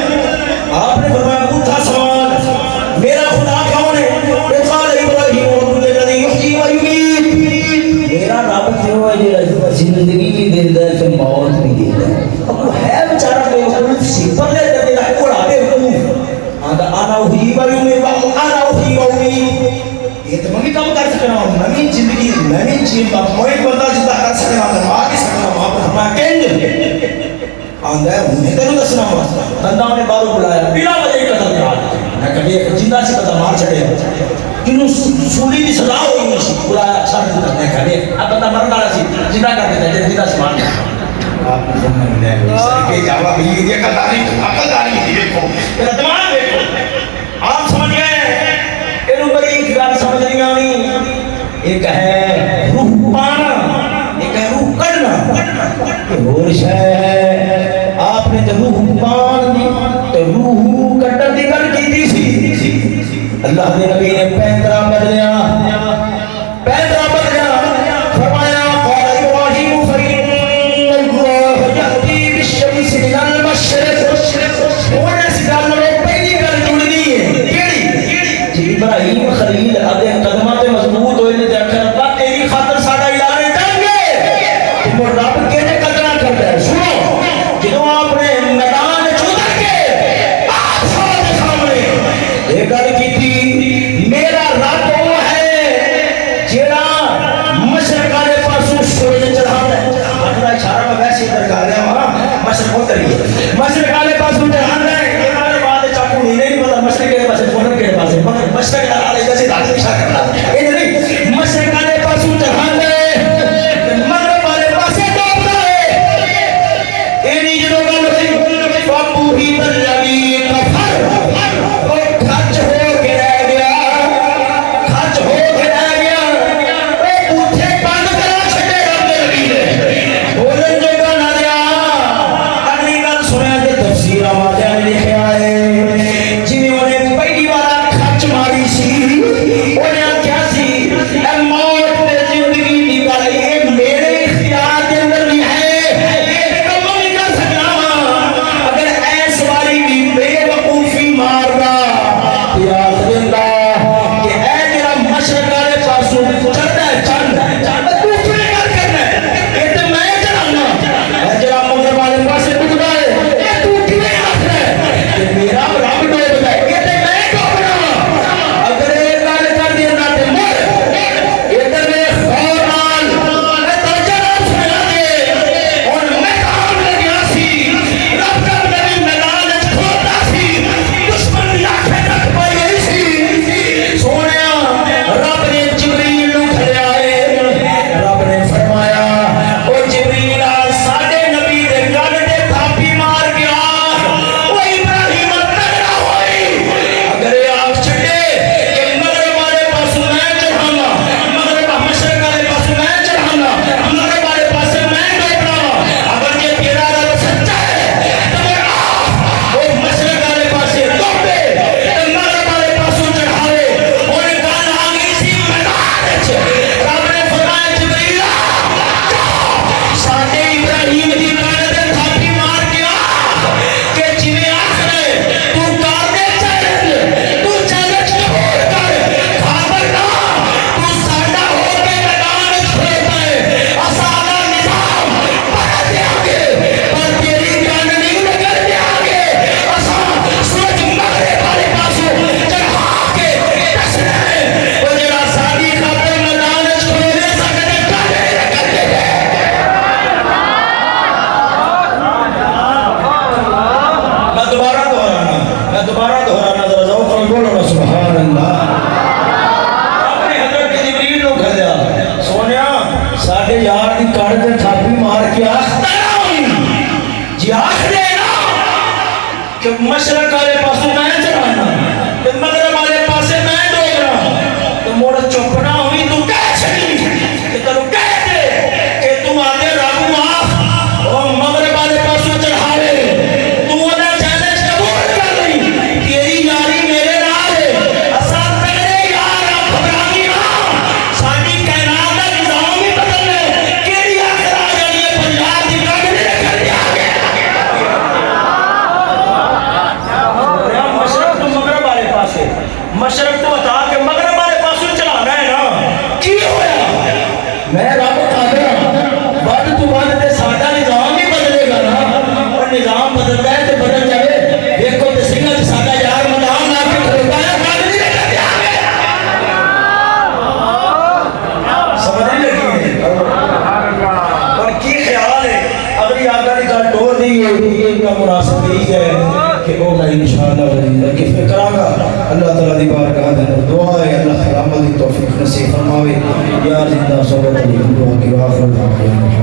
آپ نے فرمایا پوچھا سوال میرا خدا کون ہے قال ابراہیم رب الذی یحیی و یمیت میرا رب کیوں ہے جو زندگی بھی دیتا ہے پھر موت بھی دیتا ہے اب وہ ہے بیچارہ بیوقوف سی پلے دیتے رہے اڑا بیوقوف آنا ہوئی باری میں آنا ہوئی ہوئی یہ تو میں کم کر سکنا ہوں نمی زندگی نمی چیز بات موئی بندہ جتا کر سکنا ہوں ماں کی سکنا ہوں آپ ہمارا کہیں آندہ ہے انہیں تنو دسنا ہوں بندہ نے بارو بلایا بلا وجہ قتل کر میں کبھی ایک جندہ سے قتل مار چھڑے کنوں سولی دی سزا ہوئی نہیں سی بلایا چھڑ دیتا میں کبھی اب بندہ مرن والا سی جندہ کر دیتا ہے جندہ سے مار دیتا آپ نے فرمایا نہیں کہ جواب یہ عقل داری دیکھو میرا دماغ دیکھو آپ سمجھ گئے انہوں بڑی گل سمجھ نہیں آنی ایک ہے روح پانا ایک ہے روح کرنا اور شے آپ نے جو روح پان دی تو روح کٹر دی گل کی سی اللہ نے نبی نے پیندرا بدلیا فرمایا قال ابراہیم فإن اللہ یأتی بالشمس من المشرق ہونے سے گل میں پہلی گل جڑنی ہے کیڑی ابراہیم خلیل ادے قدماں تے مضبوط ہوئے نے دیکھا ربا تیری خاطر ساڈا اعلان ٹنگے تو رب کینے قدرہ کرتا ہے سنو جدوں آپ نے میدان چھوڑ کے بادشاہ کے سامنے یہ گل کی تھی میرا رب وہ ہے جیڑا مشرق والے پاسوں سورج چڑھاتا ہے اپنا اشارہ میں ویسے ادھر کر رہا ہوں مشرق ادھر ہی مشرق والے پاسوں چڑھاتا ہے یہ ہمارے بعد چاقو نہیں پتا مشرق کے پاس پورب کے پاس مشرق والے جیسے داخل اشارہ کرنا یہ نہیں مشرق والے پاسوں چڑھاتا ہے مغرب والے پاسے ڈوبتا ہے یہ نہیں جدوں گل ہوئی بابو ہی بلبی کفر وہ کھچ ہو کے رہ گیا وہ پوچھے بند کرا چھٹے رب دے نبی نے بولن جو گا نہ دیا اگلی گل سنیا تے تفسیر آوازیاں نے لکھیا ہے جنہیں انہیں پہلی بار کھچ ماری سی کہ مشرق والے پاسوں میں چلانا کہ مغرب والے پاسے میں ڈوگنا تو موڑ چپنا ہوئی تو کہہ چھڑی کہ تنو کہہ دے کہ تم آتے رابو آف اور مغرب والے پاسوں چڑھاوے تو انہیں چیلنج قبول کر لی تیری یاری میرے نال ہے اساں تگڑے یار گھبرانی نہ ساری کائنات کا نظام ہی بدل ہے کیڑی آخر آ جانی ہے پنجاب دی کڈ میرے گھر دے آ گئے مشرق تو مغرب والے پاسے مشرق تو بتا کہ مغرب والے پاسوں چلانا ہے نا کی ہویا میں رب قادر بعد تو بعد تے ساڈا نظام ہی بدلے گا نا اور نظام بدلتا ہے تے بدل جائے دیکھو تے سنگا تے ساڈا یار مدام لا کے کھڑوتا ہے کڈ نہیں لگا دیا سمجھ نہیں لگی اور کی خیال ہے اگلی آگا کی گل ٹور نہیں ہے ان کا مناسب یہی ہے کہ وہ میں انشاءاللہ ولی کہ فکر آگا اللہ تعالیٰ دی بارگاہ دے اندر دعا ہے اللہ خرامہ دی توفیق نصیب فرماوے یا زندہ صحبت علی دعا کی آخر دعا